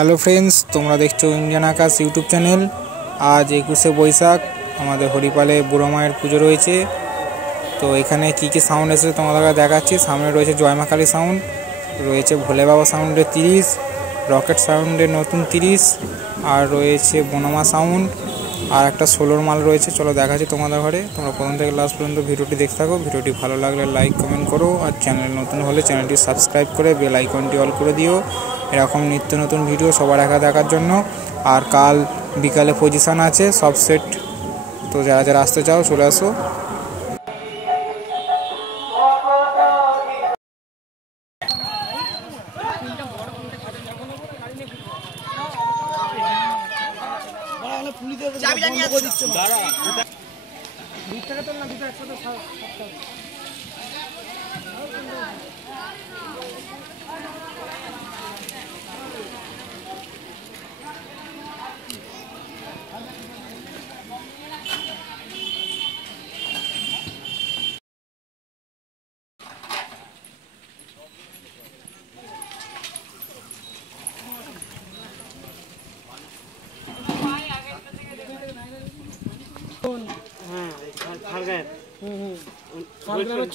Hello friends, তোমরা দেখছো Indian আকাশ YouTube channel. আজ 21শে বৈশাখ, আমাদের হরিপালে বুড়ো মায়ের পুজো রয়েছে। তো এখানে কী কী সাউন্ড এসেছে তোমাদেরকে দেখাচ্ছি। সামনে রয়েছে জয়মা কালী সাউন্ড, রয়েছে ভোলে বাবা সাউন্ডের 30, রকেট সাউন্ডের নতুন 30, আর রয়েছে বনমা সাউন্ড, আর একটা সোলোর মাল রয়েছে। চলো দেখাচ্ছি তোমাদের ঘরে। তোমরা প্রথম থেকে লাস্ট পর্যন্ত ভিডিওটি দেখতে থাকো। ভিডিওটি ভালো লাগলে লাইক কমেন্ট করো, আর চ্যানেল নতুন হলে চ্যানেলটি সাবস্ক্রাইব করে বেল আইকনটি অল করে দিও এরকম নিত্য নতুন ভিডিও সবার একা দেখার জন্য। আর কাল বিকালে পজিশান আছে সব সেট, তো যারা যারা আসতে চাও চলে আসো।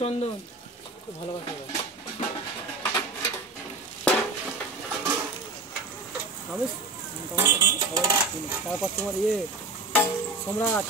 চন্দন খুব ভালোবাসা তারপর তোমার সম্রাট।